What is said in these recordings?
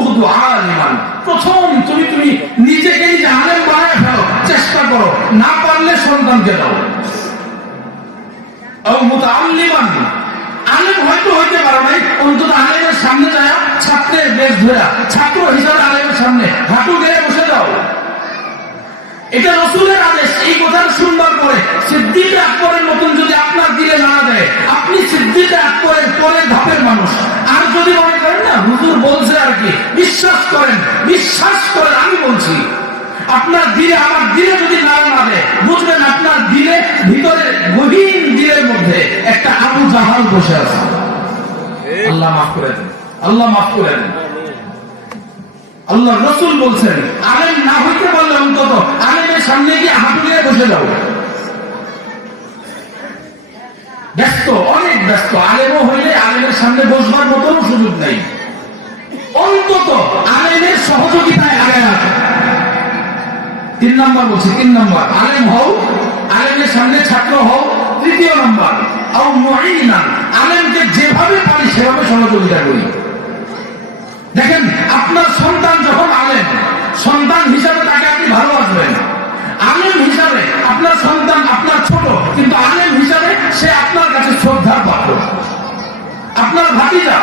উখদু আলিমান, প্রথম তুমি নিজেকে নিজে আলেম বানায় ফেলো, চেষ্টা করো, না পারলে সন্তানকে দাও। আও মুতাআল্লিমান, আলেম হয়তো হইতে পারো নাই, অন্তত আলেমের সামনে যায় ছাত্রের বেশ ধরা, ছাত্র হিসাবে আলেমের সামনে হাঁটু গেড়ে বসে যাও। এটা রাসূলের আদেশ। এই কথা শুনবার পরে সিদ্দিক আকবরের মতন যদি আপনার দিলে না দেয়, আপনি সিদ্দিক আকবরের পরের ধাপের মানুষ। আর যদি মনে করেন না হুজুর বলছে আর কি, বিশ্বাস করেন, আমি বলছি আপনার দিলে, আমার দিলে যদি নাড়া না দেয়, বুঝবেন আপনার দিলে ভিতরে গভীর দিলের মধ্যে একটা আবু জাহাল বসে আছে। আল্লাহ মাফ করে দেন, আল্লাহ মাফ করে দেন। আল্লাহ রাসূল বলছেন আলেম না হইতে পারলে অন্তত আলেমের সামনে গিয়ে হাঁটু গেড়ে বসে যাও। ব্যস্ত, অনেক ব্যস্ত, আলেমও হইলে আলেমের সামনে বসবার মতন সুযোগ নেই। অন্তত আলেমের সহযোগিতায় আগে আসে। 3 নম্বর বলছি, 3 নম্বর আলেম হও, আলেমের সামনে ছাত্র হও। 3 নম্বর আও মুঈনান, আলেমকে যেভাবে পারি সেভাবে সহযোগিতা করি। দেখেন আপনার সন্তান যখন আলেম, সন্তান হিসাবে তাকে আপনি ভালোবাসবেন। আলেম হিসাবে আপনার সন্তান আপনার ছোট, কিন্তু আলেম হিসাবে সে আপনার কাছে শ্রদ্ধার পাত্র। আপনার ভাতিজা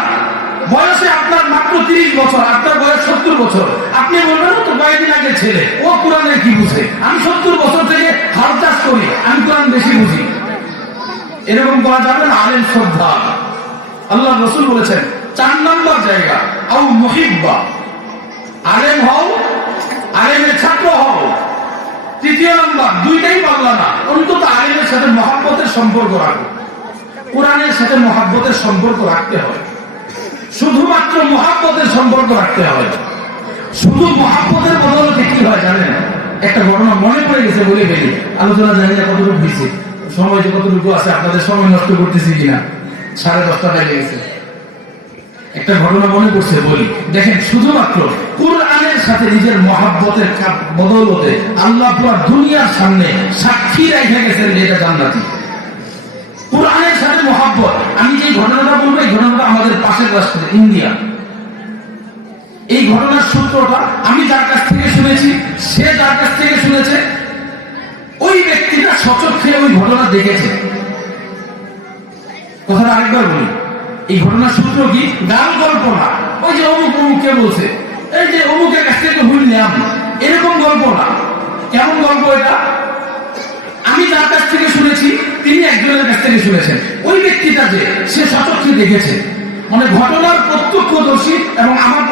বয়সে আপনার মাত্র 30 বছর, আপনার বয়স 70 বছর, আপনি বলবেন তো কয়েকদিন আগে ছেলে, ও কোরআনের কি বুঝে, আমি 70 বছর থেকে হাল চাষ করি, আমি কোরআন বেশি বুঝি। এরকম করা যাবে না। আলেম শ্রদ্ধা। আল্লাহ রাসূল বলেছেন 4 নম্বর জায়গা আও মুহিব্বা, আলেম হও, আলেমের ছাত্র হও। 3 নম্বর, দুইটাই পারলা না, অন্তত আলেমের সাথে মহব্বতের সম্পর্ক রাখো। কোরআনের সাথে মহব্বতের সম্পর্ক রাখতে হয়, শুধুমাত্র মহব্বতের সম্পর্ক রাখতে হয়। শুধু মহব্বতের বদলে কি হয় জানেন? একটা ঘটনা মনে পড়ে গেছে, বলে ফেলি, আলোচনা জানি না কতটুকু দিয়েছে, সময় যে কতটুকু আছে, আপনাদের সময় নষ্ট করতেছি কিনা। 10:30 বেজে গেছে। একটা ঘটনা মনে পড়ছে, বলি। দেখেন, শুধুমাত্র কুরআনের সাথে নিজের মহব্বতের বদৌলতে আল্লাহ পুরো দুনিয়ার সামনে সাক্ষী রেখে গেছেন যে এটা জান্নাতি। কুরআনের সাথে মহব্বত। আমি যে ঘটনাটা বলবো, এই ঘটনাটা আমাদের পাশের রাষ্ট্র ইন্ডিয়া। এই ঘটনার সূত্রটা আমি যার কাছ থেকে শুনেছি, সে যার কাছ থেকে শুনেছে, ওই ব্যক্তিটা সচক্ষে ওই ঘটনা দেখেছে। কথাটা আরেকবার বলি, এই ঘটনার সূত্র কি? গান গল্প না, ওই যে অমুক অমুককে বলছে, এই যে অমুকের কাছ থেকে শুনলাম, এরকম গল্প না। কেমন গল্প এটা? আমি যার কাছ থেকে শুনেছি, তিনি একজনের কাছ থেকে শুনেছেন। ওই ব্যক্তিটা যে, সে সচক্ষে দেখেছে, মানে ঘটনার প্রত্যক্ষদর্শী, এবং আমার